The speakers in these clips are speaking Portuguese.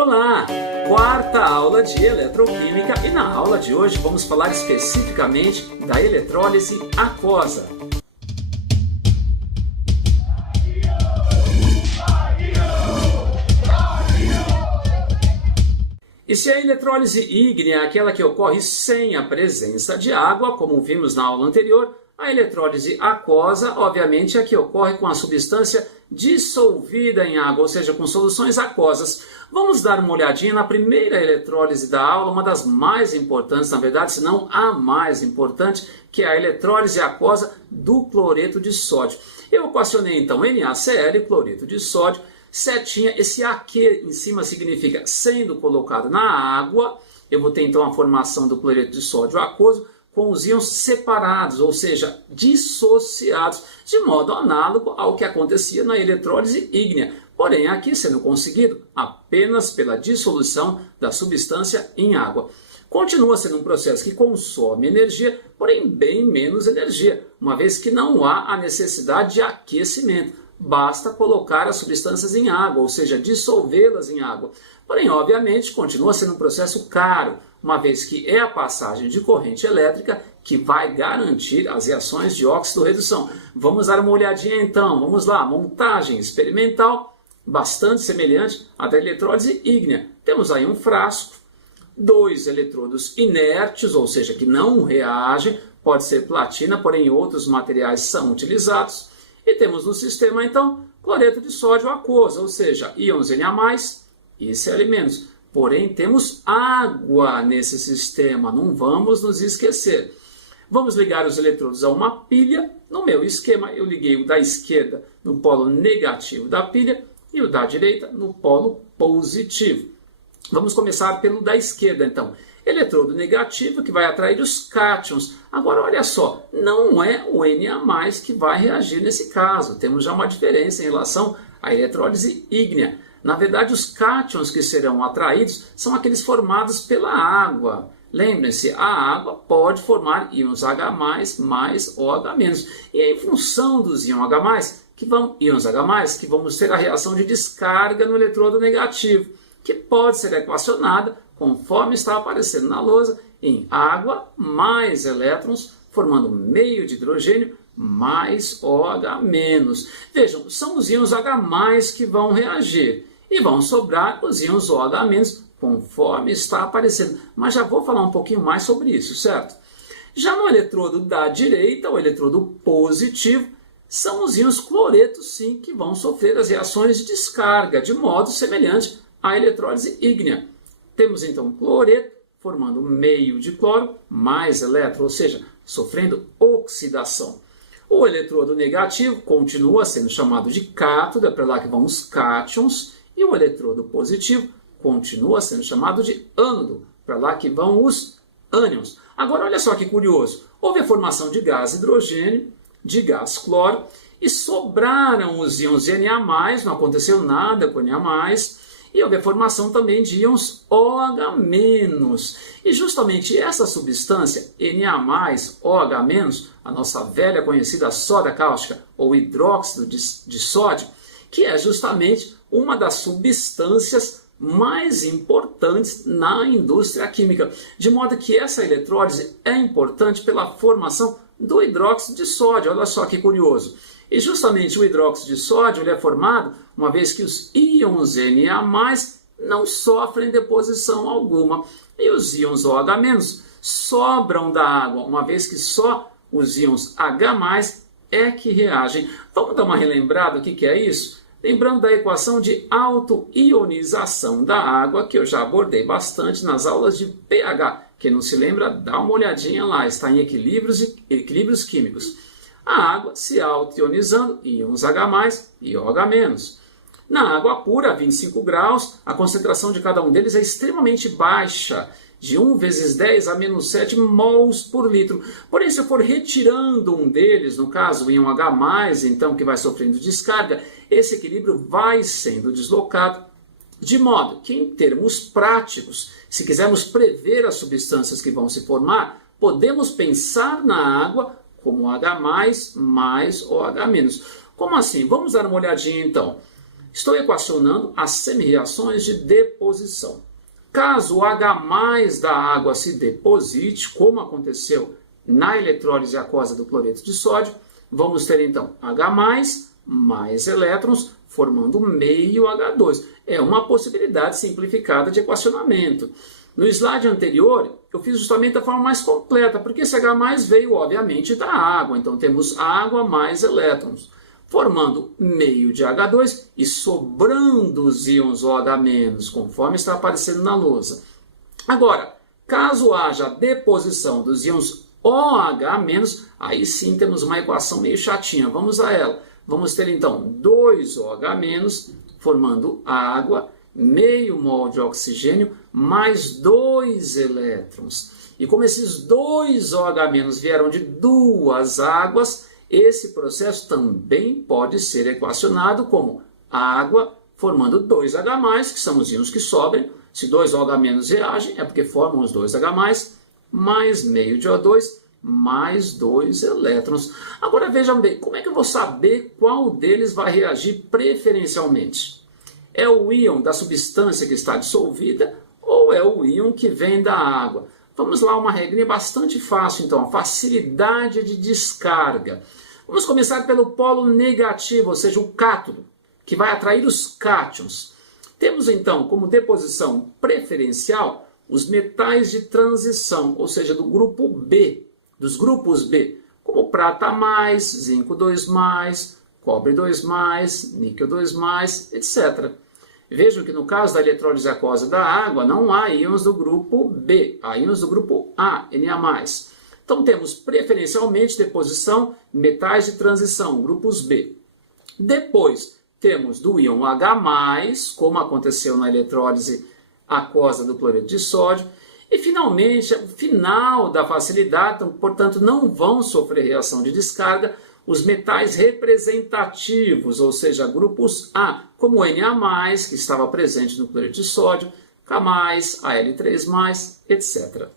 Olá! Quarta aula de eletroquímica e na aula de hoje vamos falar especificamente da eletrólise aquosa. E se a eletrólise ígnea é aquela que ocorre sem a presença de água, como vimos na aula anterior, a eletrólise aquosa, obviamente, é a que ocorre com a substância dissolvida em água, ou seja, com soluções aquosas. Vamos dar uma olhadinha na primeira eletrólise da aula, uma das mais importantes, na verdade, se não a mais importante, que é a eletrólise aquosa do cloreto de sódio. Eu equacionei então NaCl, cloreto de sódio, setinha, esse AQ em cima significa sendo colocado na água. Eu vou ter então a formação do cloreto de sódio aquoso com os íons separados, ou seja, dissociados, de modo análogo ao que acontecia na eletrólise ígnea, porém aqui sendo conseguido apenas pela dissolução da substância em água. Continua sendo um processo que consome energia, porém bem menos energia, uma vez que não há a necessidade de aquecimento. Basta colocar as substâncias em água, ou seja, dissolvê-las em água. Porém, obviamente, continua sendo um processo caro, uma vez que é a passagem de corrente elétrica que vai garantir as reações de óxido-redução. Vamos dar uma olhadinha então, vamos lá, montagem experimental bastante semelhante à da eletrólise ígnea. Temos aí um frasco, 2 eletrodos inertes, ou seja, que não reagem, pode ser platina, porém outros materiais são utilizados. E temos no sistema, então, cloreto de sódio aquoso, ou seja, íons Na+, e Cl-. Porém, temos água nesse sistema, não vamos nos esquecer. Vamos ligar os eletrodos a uma pilha. No meu esquema, eu liguei o da esquerda no polo negativo da pilha e o da direita no polo positivo. Vamos começar pelo da esquerda, então. Eletrodo negativo que vai atrair os cátions. Agora, olha só, não é o Na+, que vai reagir nesse caso. Temos já uma diferença em relação à eletrólise ígnea. Na verdade, os cátions que serão atraídos são aqueles formados pela água. Lembrem-se, a água pode formar íons H+, mais OH-. E é em função dos íons H+, que vamos ter a reação de descarga no eletrodo negativo, que pode ser equacionada conforme está aparecendo na lousa, em água mais elétrons, formando meio de hidrogênio mais OH-. Vejam, são os íons H+, que vão reagir. E vão sobrar os íons OH-, conforme está aparecendo. Mas já vou falar um pouquinho mais sobre isso, certo? Já no eletrodo da direita, o eletrodo positivo, são os íons cloreto, sim, que vão sofrer as reações de descarga, de modo semelhante à eletrólise ígnea. Temos então cloreto formando meio de cloro mais elétron, ou seja, sofrendo oxidação. O eletrodo negativo continua sendo chamado de cátodo, é para lá que vão os cátions, e o eletrodo positivo continua sendo chamado de ânodo, para lá que vão os ânions. Agora olha só que curioso, houve a formação de gás hidrogênio, de gás cloro, e sobraram os íons Na+, não aconteceu nada com Na+, e houve a formação também de íons OH-. E justamente essa substância, Na+, OH-, a nossa velha conhecida soda cáustica, ou hidróxido de sódio, que é justamente uma das substâncias mais importantes na indústria química. De modo que essa eletrólise é importante pela formação do hidróxido de sódio. Olha só que curioso. E justamente o hidróxido de sódio ele é formado uma vez que os íons Na+, não sofrem deposição alguma. E os íons OH- sobram da água, uma vez que só os íons H+ é que reagem. Vamos dar uma relembrada, o que é isso? Lembrando da equação de autoionização da água, que eu já abordei bastante nas aulas de pH. Quem não se lembra, dá uma olhadinha lá, está em equilíbrios químicos. A água se autoionizando, íons H+ e OH-. Na água pura, a 25 graus, a concentração de cada um deles é extremamente baixa, de 1 vezes 10 a menos 7 mols por litro. Porém, se eu for retirando um deles, no caso o íon H+, então, que vai sofrendo descarga, esse equilíbrio vai sendo deslocado, de modo que, em termos práticos, se quisermos prever as substâncias que vão se formar, podemos pensar na água como H+, mais OH-. Como assim? Vamos dar uma olhadinha então. Estou equacionando as semi-reações de deposição. Caso o H+ da água se deposite, como aconteceu na eletrólise aquosa do cloreto de sódio, vamos ter então H+ mais elétrons formando meio H2. É uma possibilidade simplificada de equacionamento. No slide anterior, eu fiz justamente da forma mais completa, porque esse H+ veio, obviamente, da água. Então, temos água mais elétrons, formando meio de H2 e sobrando os íons OH-, conforme está aparecendo na lousa. Agora, caso haja deposição dos íons OH-, aí sim temos uma equação meio chatinha. Vamos a ela. Vamos ter, então, 2OH- formando água, meio mol de oxigênio, mais 2 elétrons. E como esses 2 OH- vieram de duas águas, esse processo também pode ser equacionado como água formando 2H+, que são os íons que sobram. Se 2 OH- reagem, é porque formam os 2H+, mais meio de O2, mais 2 elétrons. Agora vejam bem, como é que eu vou saber qual deles vai reagir preferencialmente? É o íon da substância que está dissolvida ou é o íon que vem da água? Vamos lá, uma regrinha bastante fácil, então, a facilidade de descarga. Vamos começar pelo polo negativo, ou seja, o cátodo, que vai atrair os cátions. Temos, então, como deposição preferencial os metais de transição, ou seja, do grupo B, dos grupos B, como prata+, zinco 2+, cobre 2+, níquel 2+, etc. Vejam que no caso da eletrólise aquosa da água não há íons do grupo B, há íons do grupo A, Na+. Então temos preferencialmente deposição metais de transição, grupos B. Depois temos do íon H+, como aconteceu na eletrólise aquosa do cloreto de sódio. E finalmente, o final da facilidade, então, portanto não vão sofrer reação de descarga, os metais representativos, ou seja, grupos A, como o Na+, que estava presente no cloreto de sódio, K+, Al3+, etc.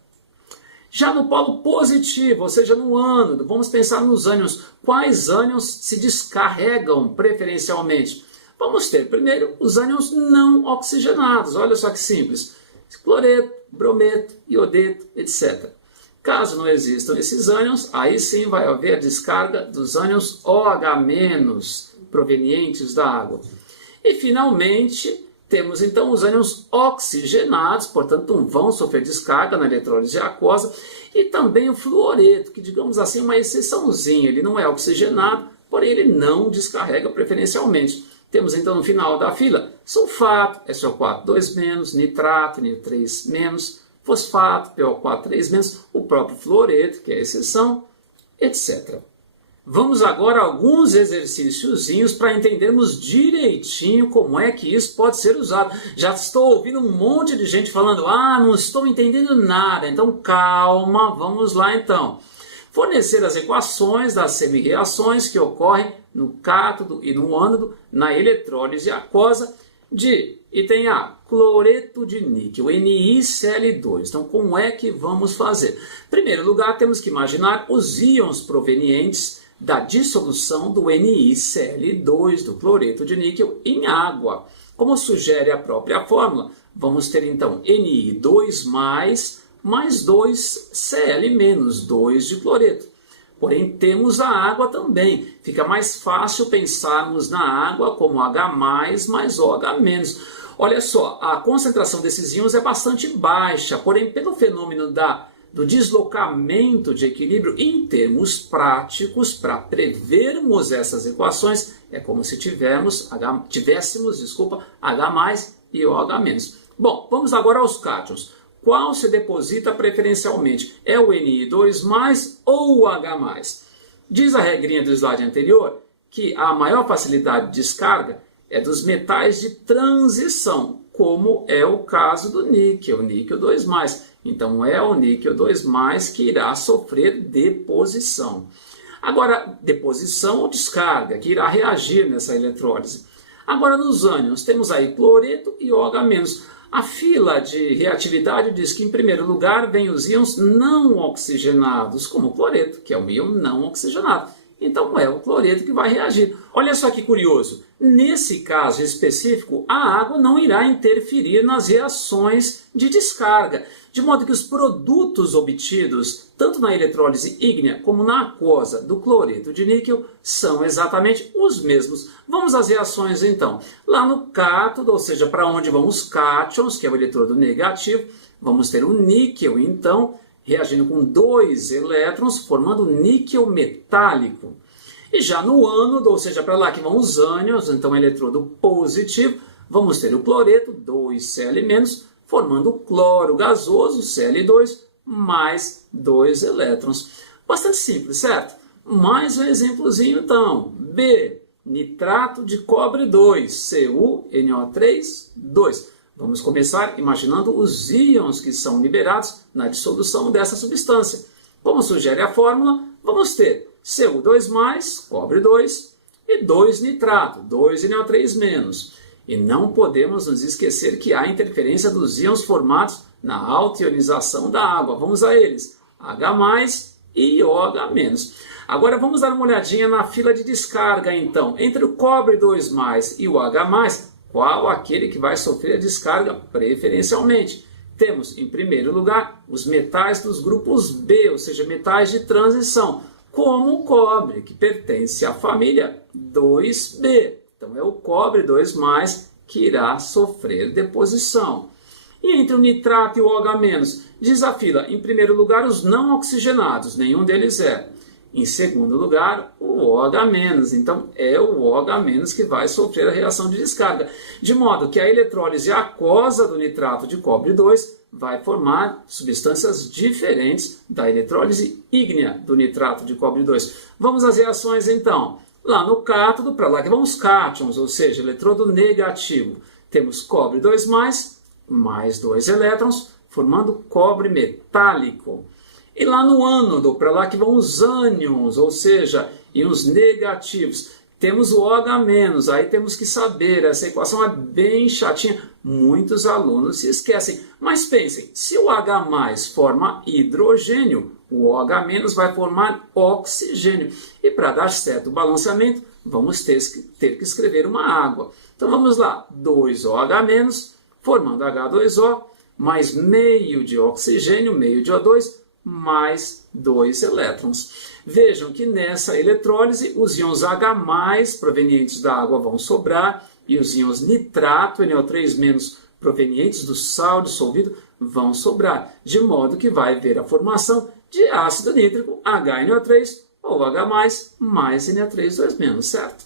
Já no polo positivo, ou seja, no ânodo, vamos pensar nos ânions. Quais ânions se descarregam preferencialmente? Vamos ter, primeiro, os ânions não oxigenados. Olha só que simples. Cloreto, brometo, iodeto, etc. Caso não existam esses ânions, aí sim vai haver a descarga dos ânions OH- provenientes da água. E, finalmente, temos então os ânions oxigenados, portanto não vão sofrer descarga na eletrólise aquosa, e também o fluoreto, que digamos assim é uma exceçãozinha, ele não é oxigenado, porém ele não descarrega preferencialmente. Temos então no final da fila sulfato, SO4 2-, nitrato, NO3-, fosfato, PO4 3-, o próprio fluoreto, que é a exceção, etc. Vamos agora a alguns exercíciozinhos para entendermos direitinho como é que isso pode ser usado. Já estou ouvindo um monte de gente falando, não estou entendendo nada, então calma, vamos lá então. Fornecer as equações das semi-reações que ocorrem no cátodo e no ânodo na eletrólise aquosa de item A, cloreto de níquel, NiCl2. Então, como é que vamos fazer? Em primeiro lugar, temos que imaginar os íons provenientes da dissolução do NiCl2, do cloreto de níquel, em água. Como sugere a própria fórmula, vamos ter então Ni2+, mais 2Cl-, 2 de cloreto. Porém, temos a água também. Fica mais fácil pensarmos na água como H+, mais OH-. Olha só, a concentração desses íons é bastante baixa, porém, pelo fenômeno do deslocamento de equilíbrio em termos práticos, para prevermos essas equações, é como se tivéssemos H+ e OH-. Bom, vamos agora aos cátions. Qual se deposita preferencialmente? É o Ni2+ ou o H+? Diz a regrinha do slide anterior que a maior facilidade de descarga é dos metais de transição, como é o caso do níquel, níquel 2+. Então é o níquel 2+ que irá sofrer deposição. Agora, deposição ou descarga, que irá reagir nessa eletrólise. Agora, nos ânions, temos aí cloreto e OH-. A fila de reatividade diz que, em primeiro lugar, vem os íons não oxigenados, como o cloreto, que é um íon não oxigenado. então é o cloreto que vai reagir. Olha só que curioso, nesse caso específico, a água não irá interferir nas reações de descarga, de modo que os produtos obtidos, tanto na eletrólise ígnea como na aquosa do cloreto de níquel, são exatamente os mesmos. Vamos às reações então. Lá no cátodo, ou seja, para onde vão os cátions, que é o eletrodo negativo, vamos ter o níquel, então, reagindo com 2 elétrons, formando níquel metálico. E já no ânodo, ou seja, para lá que vão os ânions, então eletrodo positivo, vamos ter o cloreto, 2Cl-, formando o cloro gasoso, Cl2, mais 2 elétrons. Bastante simples, certo? Mais um exemplozinho então. B, nitrato de cobre 2, CuNO3, 2. Vamos começar imaginando os íons que são liberados na dissolução dessa substância. Como sugere a fórmula, vamos ter Cu2+, cobre 2, e 2 nitrato, 2NO3-. E não podemos nos esquecer que há interferência dos íons formados na alta ionização da água. Vamos a eles, H+, e OH-. Agora vamos dar uma olhadinha na fila de descarga, então. Entre o cobre 2+, e o H+, qual aquele que vai sofrer a descarga preferencialmente? Temos, em primeiro lugar, os metais dos grupos B, ou seja, metais de transição, como o cobre, que pertence à família 2B. Então, é o cobre 2+, que irá sofrer deposição. E entre o nitrato e o OH-, diz a fila, em primeiro lugar, os não oxigenados, nenhum deles é. Em segundo lugar, o OH-, então é o OH- que vai sofrer a reação de descarga. De modo que a eletrólise aquosa do nitrato de cobre 2 vai formar substâncias diferentes da eletrólise ígnea do nitrato de cobre 2. Vamos às reações então. Lá no cátodo, para lá que vão os cátions, ou seja, eletrodo negativo. Temos cobre 2+, mais 2 elétrons, formando cobre metálico. E lá no ânodo, para lá que vão os ânions, ou seja, íons negativos. Temos o OH-, aí temos que saber, essa equação é bem chatinha, muitos alunos se esquecem. Mas pensem, se o H+ forma hidrogênio, o OH- vai formar oxigênio. E para dar certo balanceamento, vamos ter que escrever uma água. Então vamos lá, 2OH-, formando H2O, mais meio de oxigênio, meio de O2, mais 2 elétrons. Vejam que nessa eletrólise os íons H+ provenientes da água vão sobrar e os íons nitrato, NO3- provenientes do sal dissolvido vão sobrar, de modo que vai haver a formação de ácido nítrico HNO3 ou H+, mais NO3, certo?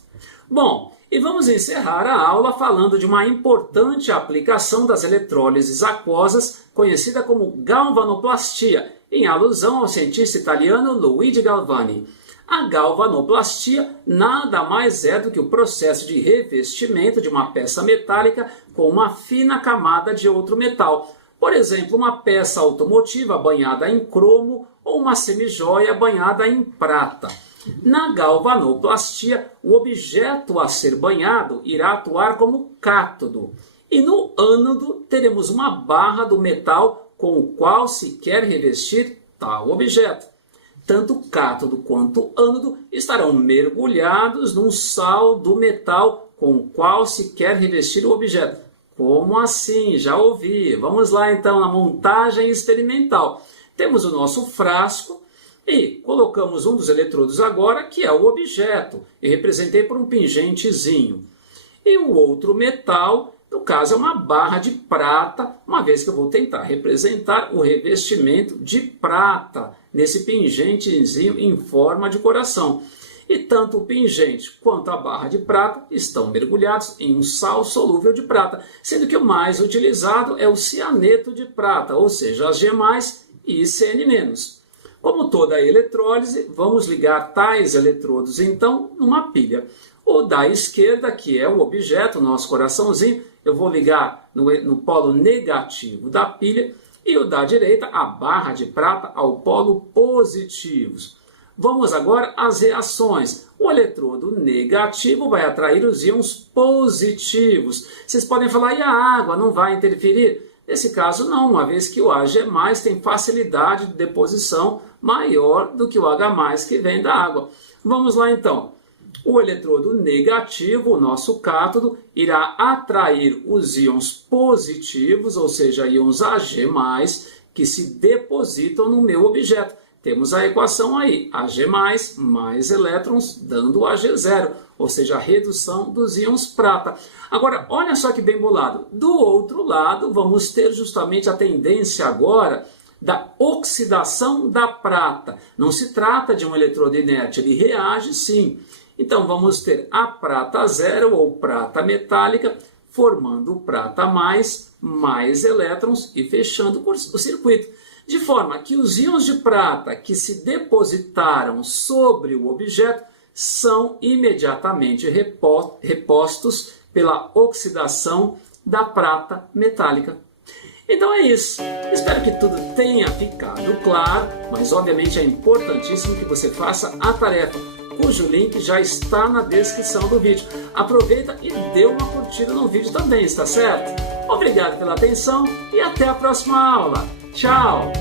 Bom, e vamos encerrar a aula falando de uma importante aplicação das eletrólises aquosas, conhecida como galvanoplastia, em alusão ao cientista italiano Luigi Galvani. A galvanoplastia nada mais é do que o processo de revestimento de uma peça metálica com uma fina camada de outro metal. Por exemplo, uma peça automotiva banhada em cromo ou uma semijoia banhada em prata. Na galvanoplastia, o objeto a ser banhado irá atuar como cátodo. E no ânodo, teremos uma barra do metal com o qual se quer revestir tal objeto. Tanto cátodo quanto ânodo estarão mergulhados num sal do metal com o qual se quer revestir o objeto. Como assim? Já ouvi. Vamos lá então na montagem experimental. Temos o nosso frasco e colocamos um dos eletrodos agora, que é o objeto, e representei por um pingentezinho. E o outro metal, no caso, é uma barra de prata, uma vez que eu vou tentar representar o revestimento de prata nesse pingentezinho em forma de coração. E tanto o pingente quanto a barra de prata estão mergulhados em um sal solúvel de prata, sendo que o mais utilizado é o cianeto de prata, ou seja, as G+, e Cn-. Como toda a eletrólise, vamos ligar tais eletrodos, então, numa pilha. O da esquerda, que é o objeto, o nosso coraçãozinho, eu vou ligar no polo negativo da pilha, e o da direita, a barra de prata, ao polo positivo. Vamos agora às reações. O eletrodo negativo vai atrair os íons positivos. Vocês podem falar, e a água não vai interferir? Nesse caso não, uma vez que o Ag+ tem facilidade de deposição maior do que o H+, que vem da água. Vamos lá então. O eletrodo negativo, o nosso cátodo, irá atrair os íons positivos, ou seja, íons Ag+, que se depositam no meu objeto. Temos a equação aí, Ag+, mais elétrons, dando Ag0, ou seja, a redução dos íons prata. Agora, olha só que bem bolado. Do outro lado, vamos ter justamente a tendência agora da oxidação da prata. Não se trata de um eletrodo inerte, ele reage sim. Então, vamos ter a prata zero, ou prata metálica, formando o prata mais elétrons e fechando o circuito. De forma que os íons de prata que se depositaram sobre o objeto são imediatamente repostos pela oxidação da prata metálica. Então é isso. Espero que tudo tenha ficado claro, mas obviamente é importantíssimo que você faça a tarefa, cujo link já está na descrição do vídeo. Aproveita e dê uma curtida no vídeo também, está certo? Obrigado pela atenção e até a próxima aula. Tchau!